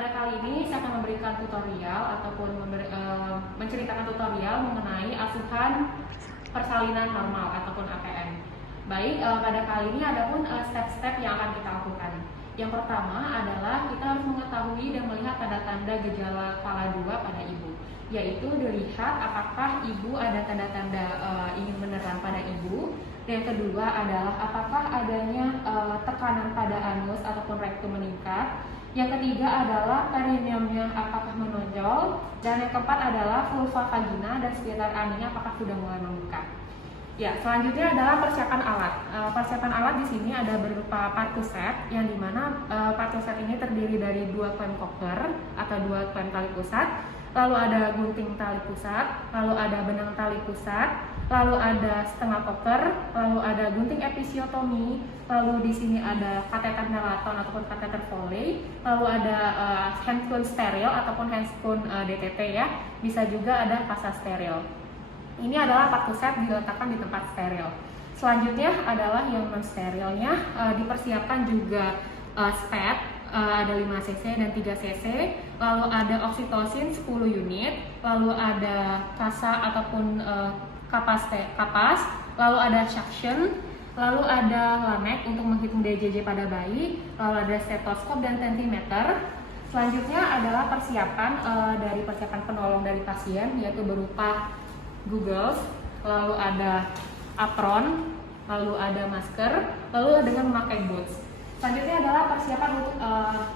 pada kali ini saya akan memberikan tutorial ataupun menceritakan tutorial mengenai asuhan persalinan normal ataupun APN. Baik, pada kali ini ada pun step-step yang akan kita lakukan. Yang pertama adalah kita harus mengetahui dan melihat tanda-tanda gejala kala 2 pada ibu, yaitu dilihat apakah ibu ada tanda-tanda ingin meneran pada ibu. Yang kedua adalah apakah adanya tekanan pada anus ataupun rektum meningkat. Yang ketiga adalah perineumnya apakah menonjol, dan yang keempat adalah vulva vagina dan sekitar aninya apakah sudah mulai membuka. Ya, selanjutnya adalah persiapan alat. Persiapan alat di sini ada berupa partuset, yang dimana partuset ini terdiri dari 2 klem koker atau 2 klem tali pusat, lalu ada gunting tali pusat, lalu ada benang tali pusat, lalu ada setengah koker, lalu ada gunting episiotomi, lalu di sini ada kateter Nelaton ataupun kateter Foley, lalu ada handscoon steril ataupun handscoon DTT ya, bisa juga ada pasta steril. Ini adalah partuset diletakkan di tempat steril. Selanjutnya adalah yang non sterilnya, dipersiapkan juga spet, ada 5 cc dan 3 cc, lalu ada oksitosin 10 unit, lalu ada kasa ataupun kapas, lalu ada suction, lalu ada lanek untuk menghitung DJJ pada bayi, lalu ada stetoskop dan tensimeter. Selanjutnya adalah persiapan dari persiapan penolong dari pasien, yaitu berupa goggles, lalu ada apron, lalu ada masker, lalu dengan memakai boots. Selanjutnya adalah persiapan untuk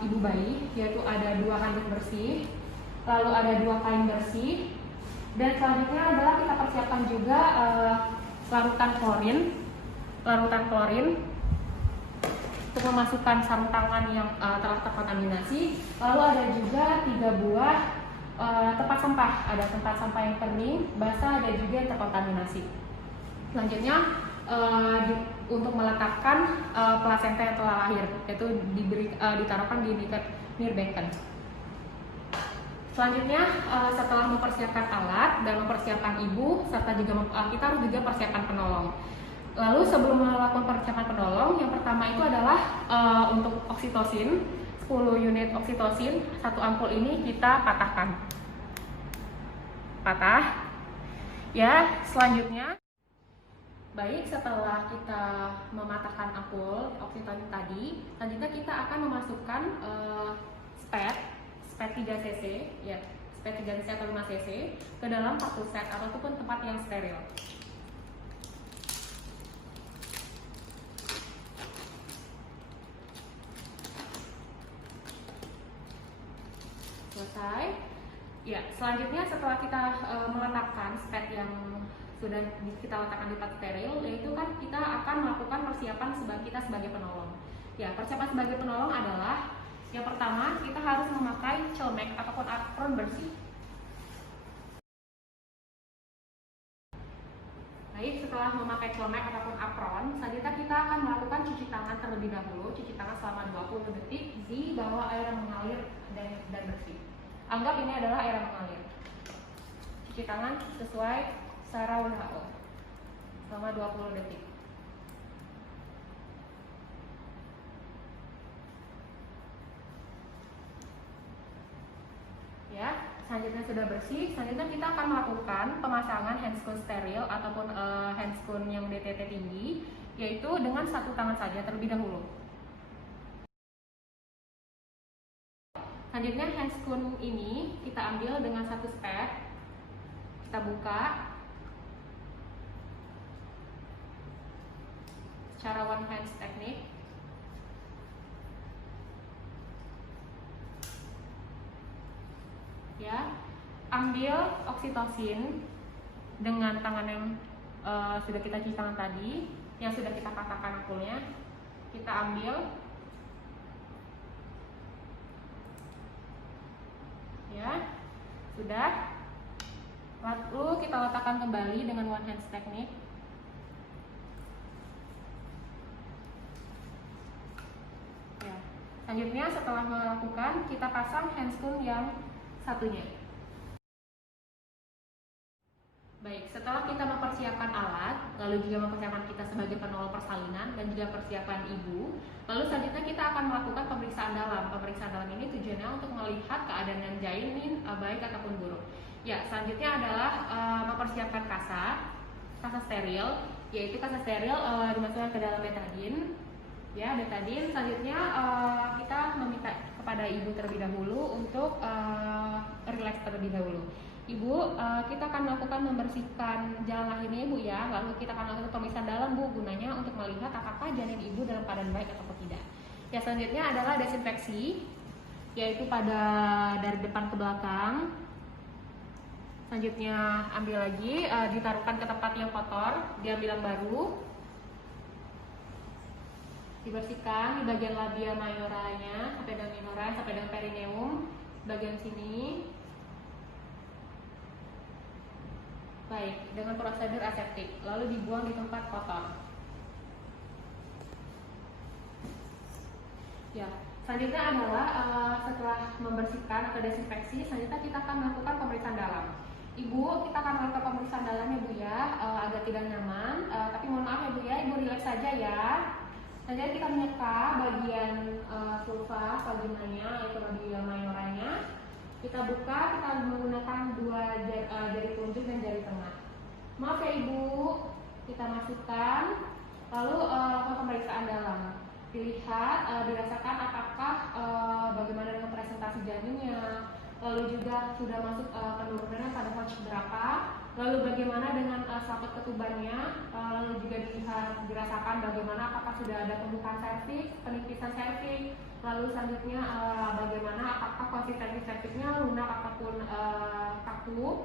ibu bayi, yaitu ada 2 handuk bersih, lalu ada 2 kain bersih, dan selanjutnya adalah kita persiapkan juga larutan klorin untuk memasukkan sarung tangan yang telah terkontaminasi. Lalu ada juga 3 buah tempat sampah, ada tempat sampah yang kering, basah, ada juga yang terkontaminasi. Selanjutnya untuk meletakkan plasenta yang telah lahir, yaitu ditaruhkan di dekat becken. Selanjutnya setelah mempersiapkan alat dan mempersiapkan ibu, serta juga kita harus juga persiapan penolong. Lalu sebelum melakukan persiapan penolong, yang pertama itu adalah untuk oksitosin, 10 unit oksitosin, 1 ampul ini kita patahkan. Patah. Ya, selanjutnya. Baik, setelah kita mematahkan ampul oksitosin tadi, selanjutnya kita akan memasukkan spet 3 cc, ya, spet 3 cc atau 5 cc ke dalam partuset ataupun tempat yang steril. Selesai. Ya, selanjutnya setelah kita meletakkan spet yang sudah kita letakkan di tempat steril, yaitu kan kita akan melakukan persiapan kita sebagai penolong. Ya, persiapan sebagai penolong adalah yang pertama, kita harus memakai celemek ataupun apron bersih. Baik, setelah memakai celemek ataupun apron, selanjutnya kita akan melakukan cuci tangan terlebih dahulu. Cuci tangan selama 20 detik di bawah air yang mengalir dan bersih. Anggap ini adalah air yang mengalir. Cuci tangan sesuai SARA WHO selama 20 detik. Ya, selanjutnya sudah bersih, selanjutnya kita akan melakukan pemasangan handscoon steril ataupun handscoon yang DTT tinggi, yaitu dengan 1 tangan saja terlebih dahulu. Selanjutnya handscoon ini kita ambil dengan 1 spet, kita buka secara one hands teknik. Ya, ambil oksitosin dengan tangan yang sudah kita cuci tangan tadi, yang sudah kita patahkan ampulnya, kita ambil, ya, sudah. Lalu kita letakkan kembali dengan one hands teknik. Ya, selanjutnya setelah melakukan, kita pasang handscoon yang satunya. Baik, setelah kita mempersiapkan alat, lalu juga mempersiapkan kita sebagai penolong persalinan dan juga persiapan ibu, lalu selanjutnya kita akan melakukan pemeriksaan dalam. Pemeriksaan dalam ini tujuannya untuk melihat keadaan janin baik ataupun buruk. Ya, selanjutnya adalah mempersiapkan kasa steril, yaitu kasa steril dimasukkan ke dalam betadin. Ya, betadin. Selanjutnya kita meminta kepada ibu terlebih dahulu untuk relax terlebih dahulu. Ibu, kita akan melakukan membersihkan jalan lahirnya ibu ya, lalu kita akan melakukan pemeriksaan dalam bu, gunanya untuk melihat apakah janin ibu dalam keadaan baik atau tidak. Ya, selanjutnya adalah desinfeksi, yaitu dari depan ke belakang. Selanjutnya ambil lagi, ditaruhkan ke tempat yang kotor, diambil yang baru, dibersihkan di bagian labia majoranya sampai dengan minora, sampai dengan perineum, bagian sini. Baik, dengan prosedur aseptik, lalu dibuang di tempat kotor. Ya, selanjutnya adalah setelah membersihkan atau desinfeksi, selanjutnya kita akan melakukan pemeriksaan dalam. Ibu, kita akan melakukan pemeriksaan dalam ya bu ya, agak tidak nyaman, tapi mohon maaf ya bu ya, ibu relax saja ya. Selanjutnya kita menyeka bagian vulva, vaginanya, yaitu labia majoranya. Kita buka, kita menggunakan dua jari telunjuk dan jari tengah. Maaf ya ibu, kita masukkan, lalu pemeriksaan dalam. Dilihat, dirasakan apakah bagaimana dengan presentasi janinnya, lalu juga sudah masuk penurunannya pada Hodge berapa, lalu bagaimana dengan selaput ketubannya, lalu juga dirasakan bagaimana apakah sudah ada pembukaan serviks, penipisan serviks, lalu selanjutnya bagaimana apakah konsistensi serviknya lunak ataupun kaku,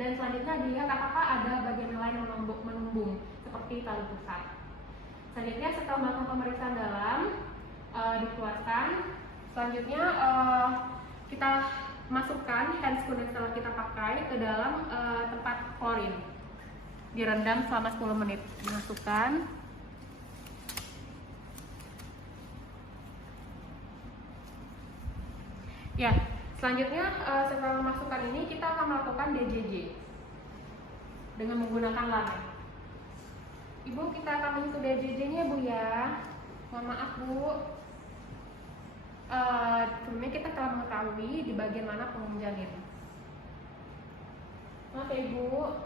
dan selanjutnya dilihat apakah ada bagian lain yang menumbung seperti tali pusat. Selanjutnya setelah melakukan pemeriksaan dalam, dikeluarkan. Selanjutnya kita masukkan handscoon yang setelah kita pakai ke dalam tempat klorin, direndam selama 10 menit. Dimasukkan. Ya, selanjutnya setelah memasukkan ini kita akan melakukan DJJ dengan menggunakan lame. Ibu, kita akan mengikuti DJJ-nya bu ya. Mohon maaf bu. Sebelumnya kita telah mengetahui di bagian mana punggung janin. Maaf ya ibu.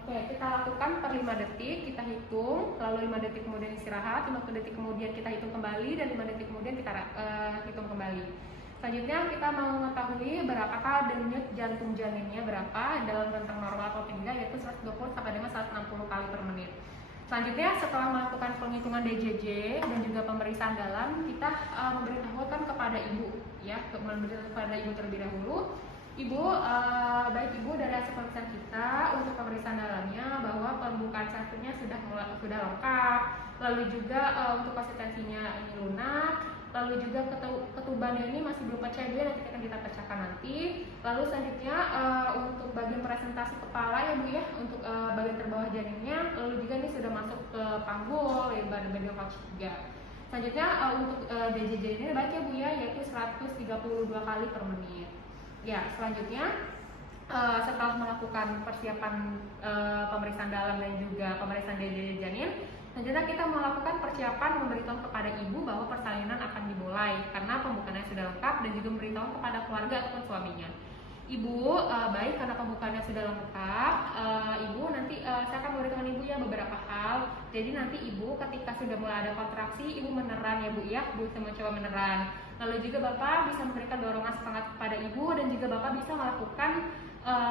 Oke, kita lakukan per 5 detik, kita hitung, lalu 5 detik kemudian istirahat, 5 detik kemudian kita hitung kembali, dan 5 detik kemudian kita hitung kembali. Selanjutnya kita mau mengetahui berapakah denyut jantung janinnya berapa dalam rentang normal atau tidak, yaitu 120 sampai dengan 160 kali per menit. Selanjutnya setelah melakukan penghitungan DJJ dan juga pemeriksaan dalam, kita memberitahukan kepada ibu ya, memberitahukan kepada ibu terlebih dahulu. Ibu, baik ibu, dari hasil pemeriksaan kita untuk pemeriksaan dalamnya bahwa pembukaan serviknya sudah lengkap, lalu juga untuk konsistensinya ini lunak, lalu juga ketubannya ini masih belum pecah ya, nanti akan kita pecahkan nanti. Lalu selanjutnya untuk bagian presentasi kepala ya bu ya, untuk bagian terbawah janinnya, lalu juga ini sudah masuk ke panggul ya, bagian Hodge juga. Selanjutnya untuk DJJ ini baik ya bu ya, yaitu 132 kali per menit. Ya, selanjutnya setelah melakukan persiapan pemeriksaan dalam dan juga pemeriksaan DJJ janin, selanjutnya kita melakukan persiapan memberitahu kepada ibu bahwa persalinan akan dimulai karena pembukaannya sudah lengkap, dan juga memberitahu kepada keluarga ataupun suaminya. Ibu, baik karena pembukaannya sudah lengkap, ibu nanti saya akan memberitahu ibu ya beberapa hal. Jadi nanti ibu ketika sudah mulai ada kontraksi, ibu meneran ya bu ya, bu bisa mencoba meneran. Lalu juga bapak bisa memberikan dorongan semangat kepada ibu, dan juga bapak bisa melakukan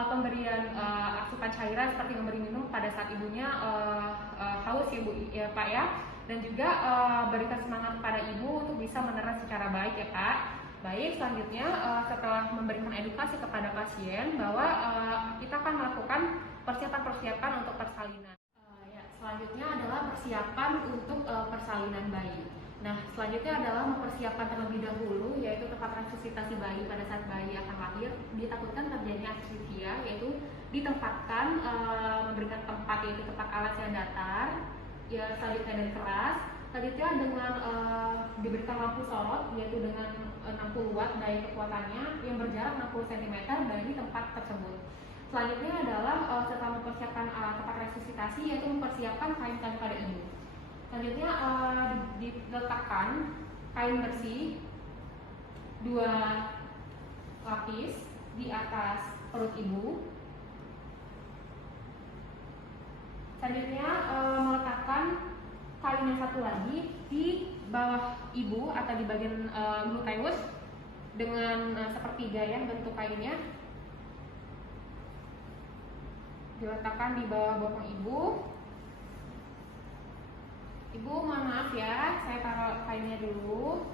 pemberian asupan cairan seperti memberi minum pada saat ibunya haus ya bu ya pak ya, dan juga berikan semangat kepada ibu untuk bisa meneran secara baik ya pak. Baik, selanjutnya setelah memberikan edukasi kepada pasien bahwa kita akan melakukan persiapan untuk persalinan. Ya, selanjutnya adalah persiapan untuk persalinan bayi. Nah, selanjutnya adalah mempersiapkan terlebih dahulu, yaitu tempat resusitasi bayi pada saat bayi akan lahir. Ditakutkan terjadi asfiksia, yaitu ditempatkan memberikan tempat, yaitu tempat alas yang datar, ya selanjutnya dan keras. Selanjutnya dengan diberikan lampu sorot, yaitu dengan 60 watt daya kekuatannya yang berjarak 60 cm dari tempat tersebut. Selanjutnya adalah setelah mempersiapkan tempat resusitasi, yaitu mempersiapkan kain-kain pada ibu. Selanjutnya diletakkan kain bersih 2 lapis di atas perut ibu. Selanjutnya meletakkan kain yang satu lagi di bawah ibu atau di bagian gluteus dengan sepertiga ya bentuk kainnya. Diletakkan di bawah bokong ibu. Ibu, mohon maaf ya, saya taruh kainnya dulu.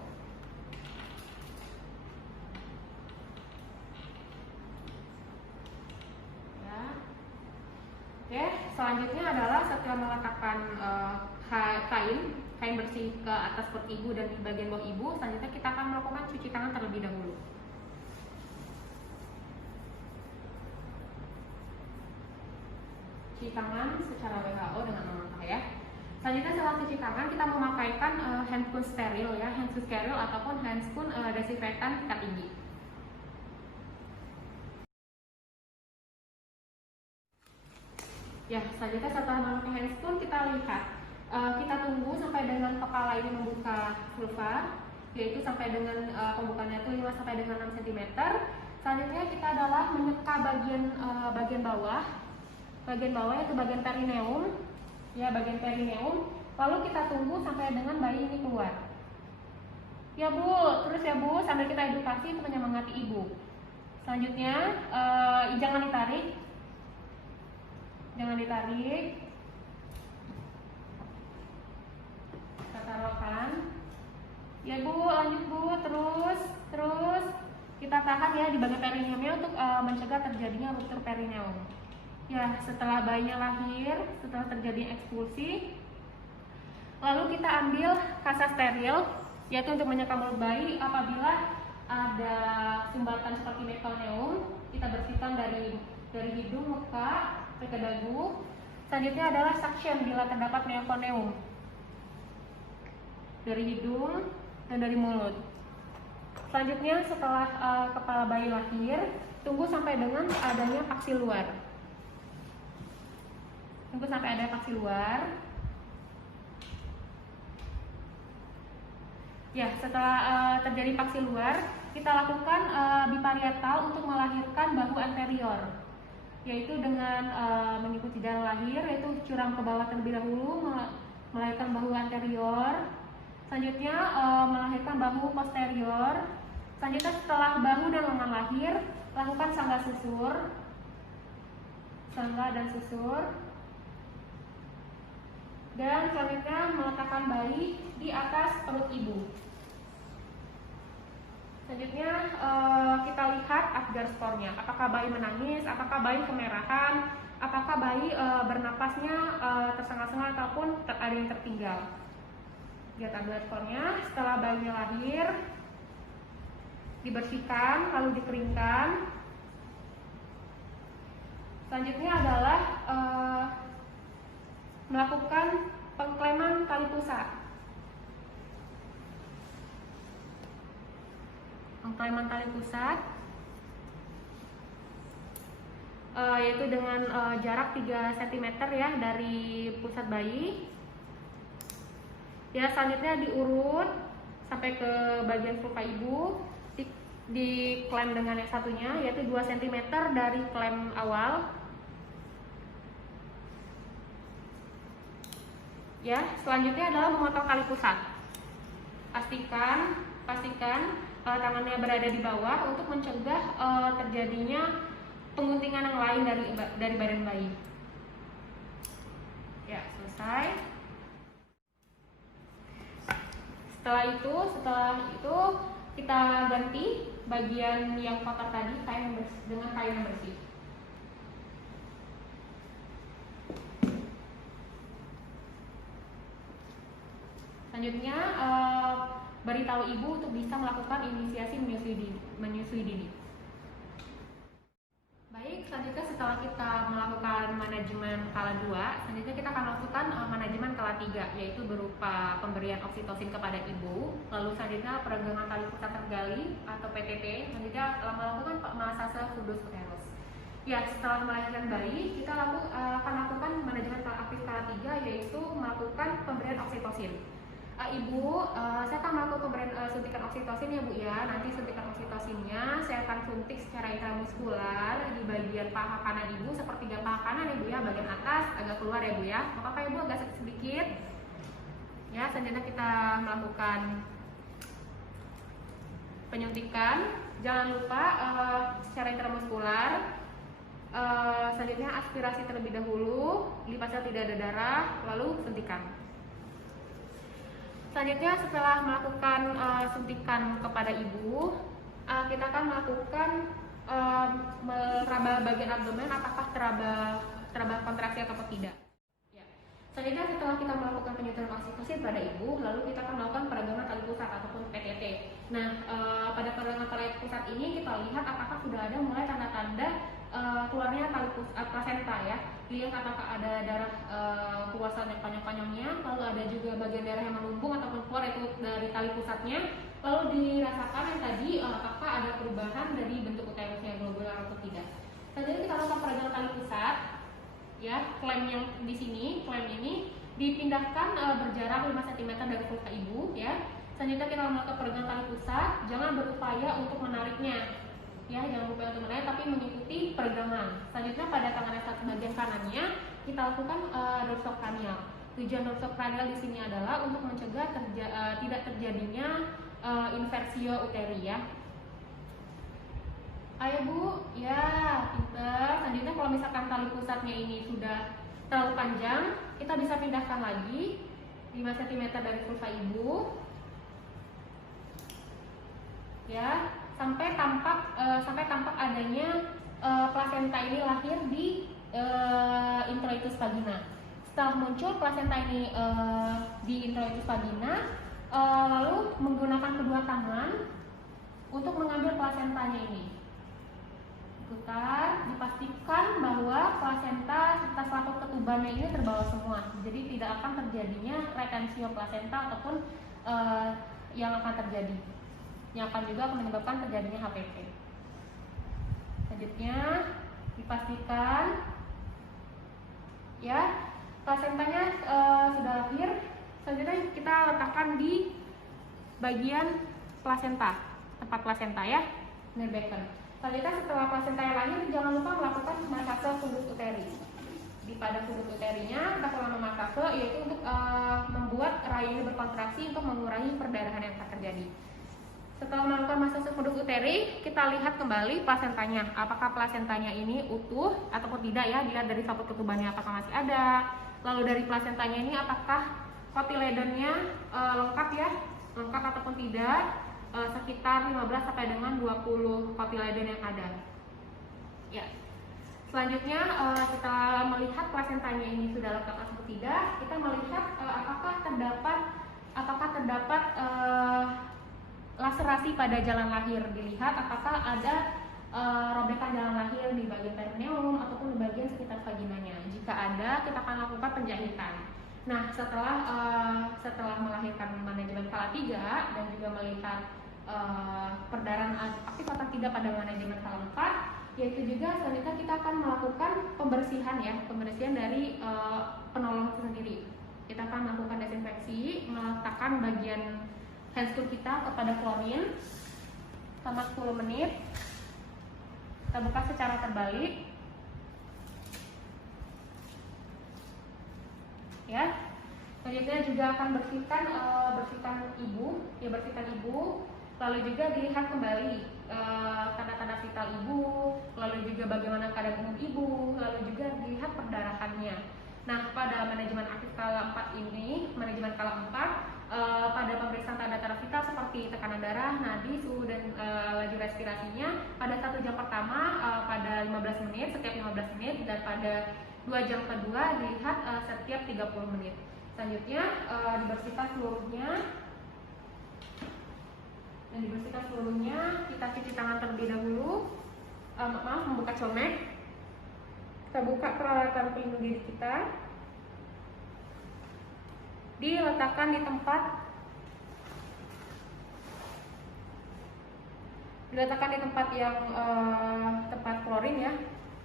Ya. Oke, selanjutnya adalah setelah meletakkan kain bersih ke atas perut ibu dan di bagian bawah ibu, selanjutnya kita akan melakukan cuci tangan terlebih dahulu. Cuci tangan secara WHO dengan memakai ya. Selanjutnya setelah cuci tangan kita memakaikan handphone steril ya, handphone steril ataupun handphone desinfektan tingkat tinggi. Ya, selanjutnya setelah memakai handphone kita lihat, kita tunggu sampai dengan kepala ini membuka vulva, yaitu sampai dengan pembukaannya itu 5 sampai dengan 6 cm. Selanjutnya kita adalah menyeka bagian bawah yaitu bagian perineum, ya bagian perineum. Lalu kita tunggu sampai dengan bayi ini keluar. Ya Bu, terus ya Bu, sambil kita edukasi untuk menyemangati ibu. Selanjutnya jangan ditarik, kita taruhkan. Ya Bu, lanjut Bu, terus kita tahan ya di bagian perineumnya untuk mencegah terjadinya ruptur perineum. Ya, setelah bayinya lahir, setelah terjadi ekspulsi, lalu kita ambil kasa steril, yaitu untuk menyeka mulut bayi. Apabila ada sumbatan seperti metoneum, kita bersihkan dari hidung, muka, ke dagu. Selanjutnya adalah suction bila terdapat metoneum dari hidung dan dari mulut. Selanjutnya setelah kepala bayi lahir, tunggu sampai dengan adanya paksi luar. Tunggu sampai ada paksi luar. Ya, setelah terjadi paksi luar, kita lakukan biparietal untuk melahirkan bahu anterior, yaitu dengan mengikuti jalan lahir, yaitu curang ke bawah terlebih dahulu, melahirkan bahu anterior. Selanjutnya melahirkan bahu posterior. Selanjutnya setelah bahu dan lengan lahir, lakukan sangga dan susur. Dan selanjutnya meletakkan bayi di atas perut ibu. Selanjutnya kita lihat Apgar skornya. Apakah bayi menangis, apakah bayi kemerahan, apakah bayi bernapasnya tersengah-sengah ataupun ada yang tertinggal. Lihat Apgar skornya. Setelah bayinya lahir, dibersihkan lalu dikeringkan. Selanjutnya adalah melakukan pengkleman tali pusat. Pengkleman tali pusat yaitu dengan jarak 3 cm ya dari pusat bayi. Ya, selanjutnya diurut sampai ke bagian vulva ibu, diklem dengan yang satunya yaitu 2 cm dari klem awal. Ya, selanjutnya adalah memotong tali pusat. Pastikan tangannya berada di bawah untuk mencegah terjadinya pengguntingan yang lain dari badan bayi. Ya, selesai. Setelah itu kita ganti bagian yang kotor tadi dengan kain yang bersih. Selanjutnya beritahu ibu untuk bisa melakukan inisiasi menyusui dini. Baik, selanjutnya setelah kita melakukan manajemen skala 2, selanjutnya kita akan lakukan manajemen skala 3, yaitu berupa pemberian oksitosin kepada ibu, lalu selanjutnya peregangan tali pusat tergali atau PTT, selanjutnya melakukan masase fundus uterus. Ya, setelah melahirkan bayi, kita akan lakukan manajemen aktif skala 3, yaitu melakukan pemberian oksitosin. Ibu, saya akan melakukan pemberian suntikan oksitosin ya Bu ya. Nanti suntikan oksitosinnya saya akan suntik secara intramuskular di bagian paha kanan Ibu, sepertiga paha kanan ya Bu ya, bagian atas agak keluar ya Bu ya. Apakah Ibu agak sakit sedikit? Ya, selanjutnya kita melakukan penyuntikan. Jangan lupa secara intramuskular. Selanjutnya aspirasi terlebih dahulu, lipasnya tidak ada darah, lalu suntikan. Selanjutnya setelah melakukan suntikan kepada ibu, kita akan melakukan meraba bagian abdomen apakah teraba kontraksi atau tidak. Ya. Selanjutnya setelah kita melakukan penyuntikan oksitosin pada ibu, lalu kita akan melakukan peregangan tali pusat ataupun PTT. Nah, pada peregangan tali pusat ini kita lihat apakah sudah ada mulai tanda-tanda keluarnya tali plasenta ya. Dilihat apakah ada darah keluar saat konyong-konyongnya, lalu ada juga bagian darah yang melumbung ataupun keluar itu dari tali pusatnya, lalu dirasakan yang tadi apakah ada perubahan dari bentuk uterusnya globular atau tidak. Selanjutnya kita lakukan peregangan tali pusat ya, klem yang di sini, klem ini dipindahkan berjarak 5 cm dari vulva ibu ya. Selanjutnya kita melakukan peregangan tali pusat, jangan berupaya untuk menariknya. Ya, jangan lupa untuk menarik tapi mengikuti peregangan. Selanjutnya pada tangan yang satu bagian kanannya kita lakukan dorsokranial. Tujuan dorsokranial di sini adalah untuk mencegah tidak terjadinya inversio uteri ya. Ayo Bu, ya pinter. Selanjutnya kalau misalkan tali pusatnya ini sudah terlalu panjang, kita bisa pindahkan lagi 5 cm dari vulva ibu. Ya, sampai tampak adanya plasenta ini lahir di introitus vagina. Setelah muncul plasenta ini di introitus vagina, lalu menggunakan kedua tangan untuk mengambil plasentanya ini. Putar, dipastikan bahwa plasenta serta selaput ketubannya ini terbawa semua. Jadi tidak akan terjadinya retensio plasenta ataupun yang akan terjadi. Yang akan juga menyebabkan terjadinya HPV. Selanjutnya dipastikan ya plasentanya sudah lahir. Selanjutnya kita letakkan di bagian plasenta, tempat plasenta ya, nearbacken. Selanjutnya setelah plasenta yang lahir, jangan lupa melakukan masase fundus uteri. Di pada fundus uterinya kita akan masase, yaitu untuk membuat rahim ini berkontraksi untuk mengurangi perdarahan yang akan terjadi. Setelah melakukan masase fundus uteri, kita lihat kembali plasentanya. Apakah plasentanya ini utuh ataupun tidak ya? Dilihat dari saput ketubannya apakah masih ada. Lalu dari plasentanya ini apakah kotiledonnya lengkap ya? Lengkap ataupun tidak? Sekitar 15 sampai dengan 20 kotiledon yang ada. Ya. Selanjutnya setelah melihat plasentanya ini sudah lengkap ataupun tidak, kita melihat apakah terdapat laserasi pada jalan lahir. Dilihat apakah ada robekan jalan lahir di bagian perineum ataupun di bagian sekitar vaginanya. Jika ada, kita akan lakukan penjahitan. Nah, setelah melahirkan manajemen skala 3 dan juga melihat perdarahan aktif atau tidak pada manajemen skala 4, yaitu juga selanjutnya kita akan melakukan pembersihan ya, pembersihan dari penolong itu sendiri. Kita akan melakukan desinfeksi, meletakkan bagian handstool kita kepada klorin selama 10 menit. Kita buka secara terbalik. Ya. Selanjutnya juga akan bersihkan ibu, lalu juga dilihat kembali tanda-tanda vital ibu, lalu juga bagaimana keadaan umum ibu, lalu juga dilihat perdarahannya. Nah, pada manajemen aktif skala 4 ini, manajemen skala 4 pada pemeriksaan tanda-tanda vital seperti tekanan darah, nadi, suhu dan laju respirasinya pada 1 jam pertama pada 15 menit, setiap 15 menit, dan pada 2 jam kedua dilihat setiap 30 menit. Selanjutnya dibersihkan seluruhnya, kita cuci tangan terlebih dahulu. Membuka celemek. Kita buka peralatan pelindung diri kita. Diletakkan di tempat yang tempat klorin ya.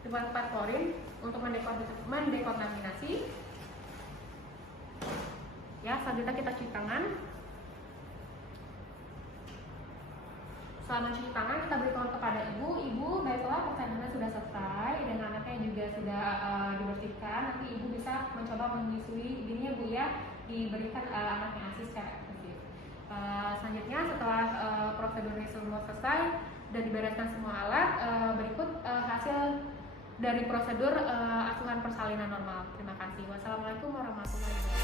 dibuat klorin untuk mendekontaminasi. Ya, selanjutnya kita cuci tangan. Selama cuci tangan kita beritahu kepada ibu, baiklah persalinannya sudah selesai dan anaknya juga sudah dibersihkan. Nanti ibu bisa mencoba menyusui ini ya Bu ya, diberikan anaknya ASI secara eksklusif. Selanjutnya setelah prosedur semua selesai dan dibereskan semua alat, berikut hasil dari prosedur asuhan persalinan normal. Terima kasih. Wassalamualaikum warahmatullahi wabarakatuh.